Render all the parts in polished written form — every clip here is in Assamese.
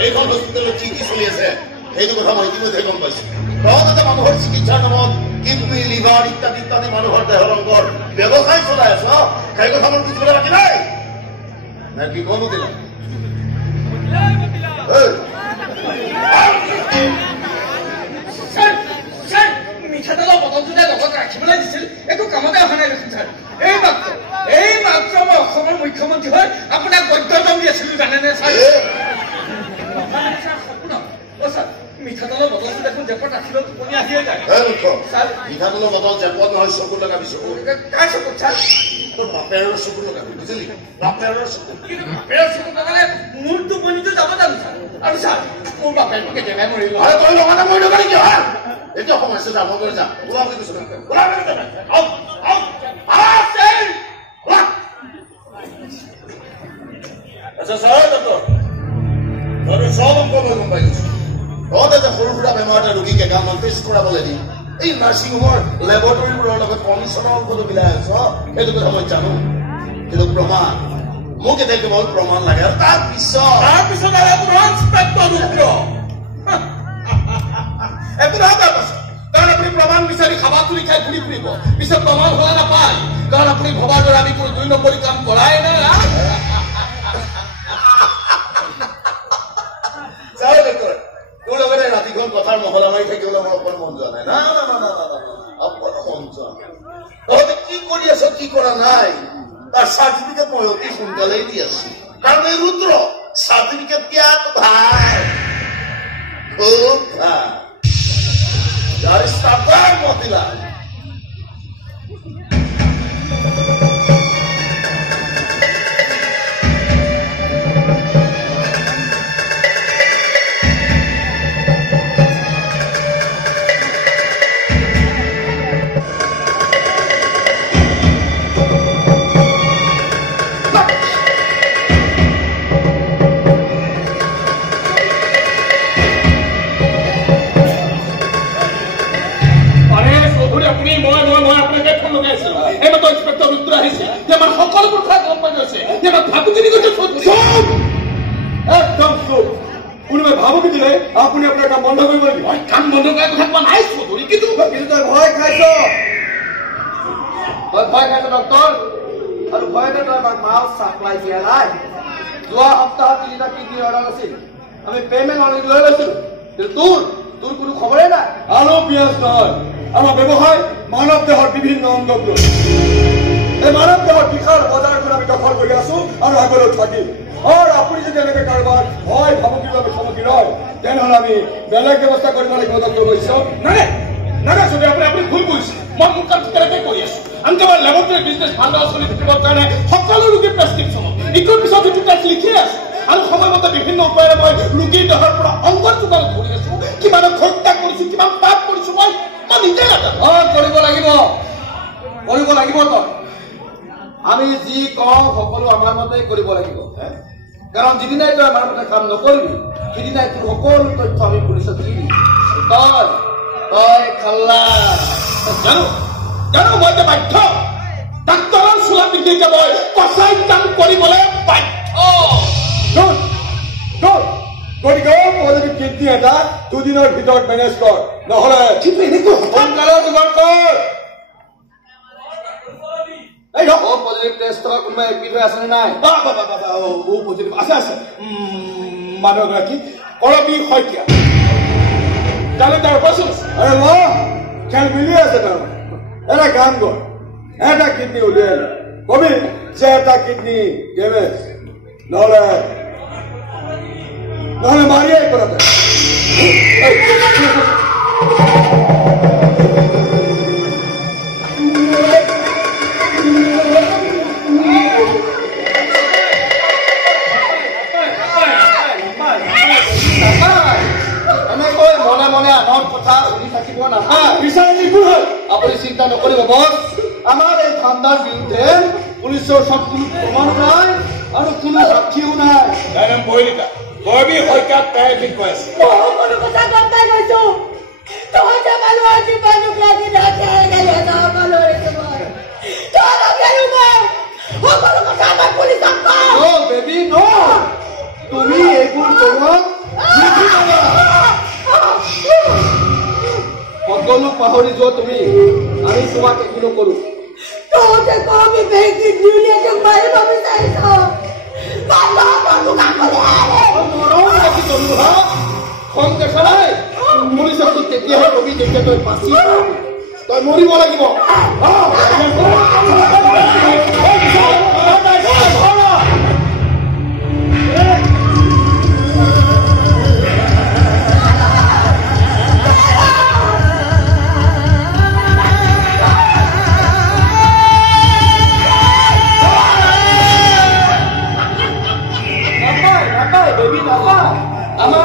এইখন হস্পিটেলত কি কি চলি আছে সেইটো কথা মই ইতিমধ্যে গম পাইছো তহঁতে মানুহৰ চিকিৎসাৰ নামত কিডনি লিভাৰ ইত্যাদি ইত্যাদি মানুহৰ দেহৰ অংগৰ ব্যৱসায় চলাই আছ সেই কথা মোৰ কিছুমান বাকী নাই না কি কলো দিলা মিঠাতেলৰ বটলটোতে লগত ৰাখিবলৈ দিছিল একো কামতে অহা নাই দেখোন ছাৰ এই মাত্ৰ মই অসমৰ মুখ্যমন্ত্ৰী হৈ আপোনাক গদ্যদম দি আছিলো জানেনে ছাৰ মিঠাতেলৰ বটলটো দেখোন জেপত ৰাখিলেও টোপনি আহিয়ে যায় মিঠাতেলৰ বটল জেপত নহয় চকুত লগাবি চকুত কাৰ চকুত ছাৰ তোৰ বাপেৰৰ চকুত লগাবি বুজিলি বাপেৰৰ চকুত কিন্তু বাপেৰৰ চকুত লগালে মোৰ টোপনিটো যাব জানো ছাৰ আৰু ছাৰ মোৰ বাপেৰটো কেতিয়াবাই মৰিব তই লগতে মৰিব পাৰি কিয় এতিয়া সমস্যা ডাঙৰ কৰি যা ওলা বুলি কৈছো আচ্ছা ছাৰ ডক্টৰ তই চব অংক মই গম পাই গৈছো তহঁতে যে সৰু সুৰা বেমাৰ এটা ৰোগীক এগালমান টেষ্ট কৰাবলৈ দি এই নাৰ্ছিং হোমৰ লেবৰেটৰীবোৰৰ লগত কমিশ্যনৰ অংকটো মিলাই আছ সেইটো কথা মই জানো কিন্তু প্ৰমাণ মোক এতিয়া কেৱল প্ৰমাণ লাগে আৰু তাৰপিছত একো নহয় তাৰ পাছত কাৰণ আপুনি প্ৰমাণ বিচাৰি খাবা তুলি খাই ঘূৰি ফুৰিব পিছত প্ৰমাণ হলে নাপায় কাৰণ আপুনি ভবাৰ দৰে আমি কোনো 2 নম্বৰী কাম কৰাই নাই তোৰ লগতে ৰাতিখন কথাৰ মহলা মাৰি থাকিবলৈ মোৰ অকণ মন যোৱা নাই অকণ মন যোৱা নাই তহঁতে কি কৰি আছ কি কৰা নাই তাৰ চাৰ্টিফিকেট মই অতি সোনকালেই দি আছো কাৰণ এই ৰুদ্ৰ চাৰ্টিফিকেট দিয়াটো ভাল খুব ভাল যাৰ স্থাপন মতিলা কোনোবাই ভাবুকি দিলে আপুনি আপোনাৰ কাম বন্ধ কৰিব লাগিব কাম বন্ধ কৰাৰ কথা কোৱা নাই চৌধুৰী কিন্তু তই ভয় খাইছ ডক্টৰ আৰু ভয়তে তই আমাক মাল চাপ্লাই দিয়া নাই যোৱা সপ্তাহত 3টা কিডনি অৰ্ডাৰ আছিল আমি পেমেণ্ট অলৰেডি লৈ লৈছিলো কিন্তু তোৰ কোনো খবৰে নাই আলু পিঁয়াজ নহয় আমাৰ ব্যৱসায় মানৱ দেহৰ বিভিন্ন অংগক লৈ এই মানৱ দেহৰ বিশাল বজাৰখন আমি দখল কৰি আছো আৰু আগলৈ থাকিম और अपनी যদি এনেকে কাৰবাৰ হয় ভাবুকিভাবে সম্মুখীন হয় তেনেহলে আমি বেলেগ ব্যৱস্থা কৰিব লাগিব ডক্টৰ বৈশ্য নাই যদি আপুনি ভুল কৰিছে মই মোৰ কাম ঠিকেকে কৰি আছো আমি কেৱল লেবৰেটৰী বিজনেছ ভালদৰে চলি থাকিবৰ কাৰণে সকলো ৰোগীৰ প্ৰেছক্ৰিপশ্যনত ইটোৰ পিছত ইটো টেষ্ট লিখি আছো আৰু সময়মতে বিভিন্ন উপায়েৰে মই ৰোগীৰ দেহৰ পৰা অংগ যোগান কৰি আছো কিমান হত্যা কৰিছো কিমান পাপ কৰিছো মই নিজে কৰিব লাগিব তই আমি যি কওঁ সকলো আমাৰ মতে কৰিব লাগিব কাৰণ যিদিনাই তই আমাৰ মতে কাম নকৰিবি সিদিনাই তোৰ সকলো তথ্য আমি পুলিচত দি দিম তই খাল্লা জানো মই যে বাধ্য ডাক্তৰৰ চোলা পিন্ধি মই কচাই কাম কৰিবলৈ বাধ্য গতিকে পজিটিভ কিডনি এটা 2 দিনৰ ভিতৰত মেনেজ কৰ নহলে কিন্তু এনেকৈ সোনকালে যোগাৰ কৰ এই ও পজিটিভ টেষ্ট কৰা কোনোবা এডমিট হৈ আছে নে নাই ও পজিটিভ আছে মানুহগৰাকী কৰবী শইকীয়া তাহলে তাৰ পাছত আৰে বাহ খেল মিলি আছে তাৰ এটা কাম কৰ এটা কিডনি উলিয়াই কবি যে এটা কিডনি ডেমেজ নহলে মাৰিয়ে কৰাতে আপুনি চিন্তা নকৰিব বস আমাৰ এই ধান্দাৰ বিৰুদ্ধে পুলিচৰ ওচৰত কোনো প্ৰমাণ নাই আৰু কোনো সাক্ষীও নাই বৈৰিকা কৰবী শইকীয়াক তাই ঠিক কৈ আছে সকলো কথা গম পাই গৈছো তহঁতে মানুহৰ জীৱনক লাগি তুমি এইবোৰ সকলো পাহৰি যোৱা তুমি আমি তোমাক একো নকৰো তোকে কবি বেকি দুনিয়াকে মাৰি ভাবি চাইছ বাবা বাবু কাকলে আৰে মৰম লাগি তলু হা খং দেখা নাই পুলিচক তো তেতিয়াহে কবি যেতিয়া তই পাছি তই মৰিব লাগিব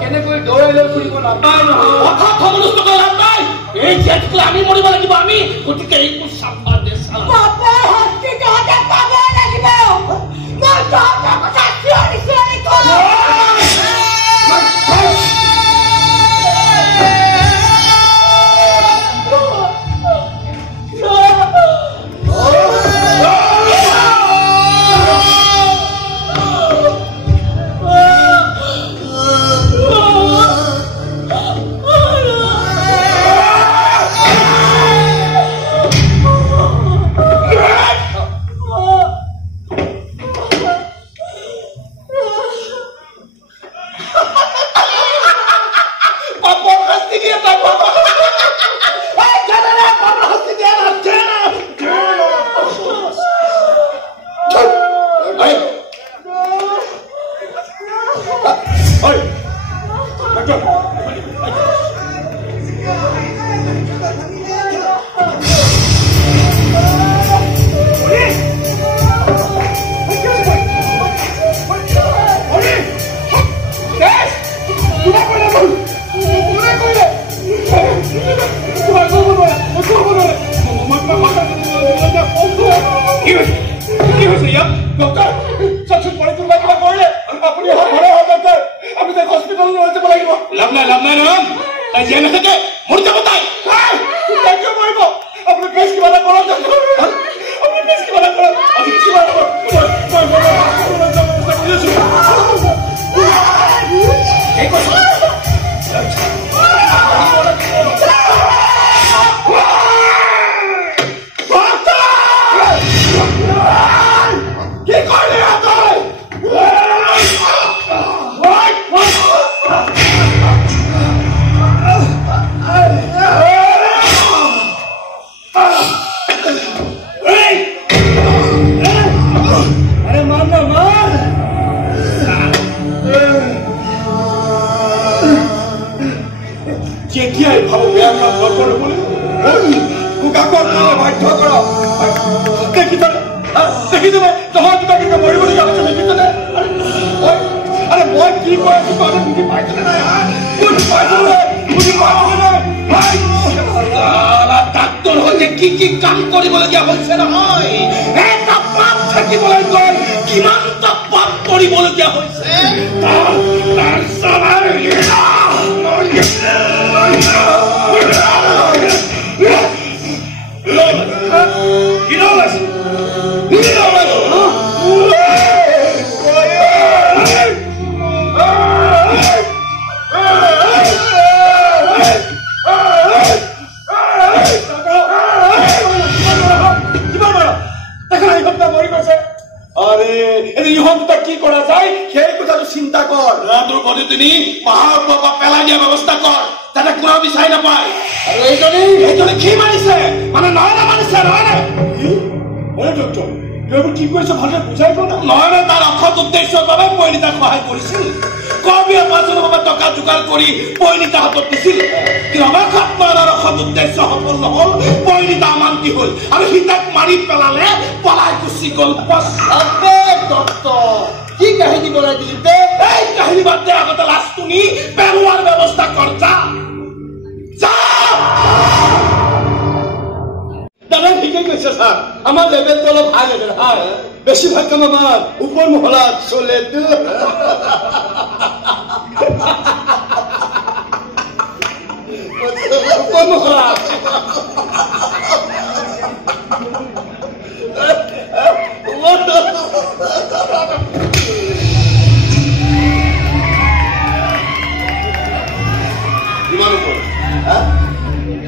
কেনেকৈ দৌৰাই লৈ ফুৰিব নাপায় নহয় এই জেঠটো আমি মৰিব লাগিব আমি গতিকে এইটো চাফা দেশা বাপৰ হস্তি তহঁতে পাব লাগিব মই তহঁতৰ কথা চিঞৰি চিঞৰি কওঁ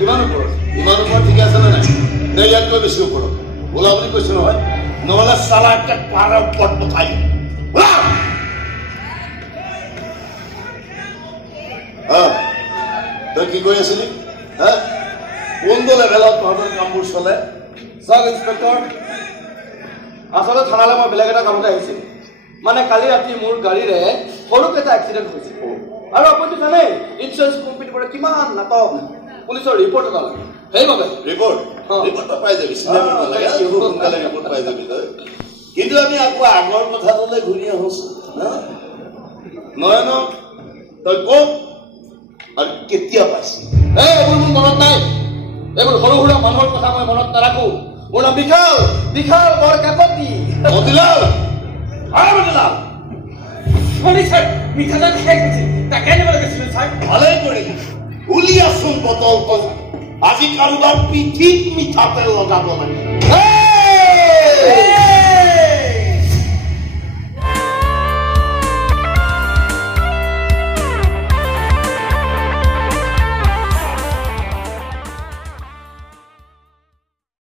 কিমান ওপৰত ইয়াতকৈ বেছি ওপৰত ওলা বুলি কৈছো নহয় নহ'লে চালা একটা পাৰৰ ওপৰত পঠাই তই কি কৈ আছিলি কোনটো লেভেলত তহঁতৰ কামবোৰ চলে চাওক ইন্সপেক্টৰ আচলতে থানালৈ মই বেলেগ এটা কামতে আহিছিলোঁ মানে কালি ৰাতি মোৰ গাড়ীৰে সৰুকে এটা এক্সিডেণ্ট হৈছিল আৰু আপুনিতো জানেই ইঞ্চুৰেঞ্চ কোম্পানীৰ পৰা কিমান নাটক পুলিচৰ ৰিপৰ্ট এটা লাগে সেইবাবে ৰিপৰ্ট পাই যাবি সোনকালে ৰিপৰ্ট পাই যাবি তই কিন্তু আমি আকৌ আগৰ কথাটোলৈ ঘূৰি আহোঁ নয়ন তই কম আৰু কেতিয়া পাইছি এইবোৰ মোৰ মনত নাই এইবোৰ সৰু সুৰা মানুহৰ কথা মই মনত নাৰাখো মোৰ নাম বিশাল বিশাল বৰকাকতি মতিলাল মতিলাল সৰি ছাৰ মিঠাতেল শেষ হৈছিল তাকে নিব লাগিছিল ছাৰ ভালেই কৰিলি উলিয়াচোন বটলটো আজি কাৰোবাৰ পিঠিত মিঠাতেল লগাব লাগে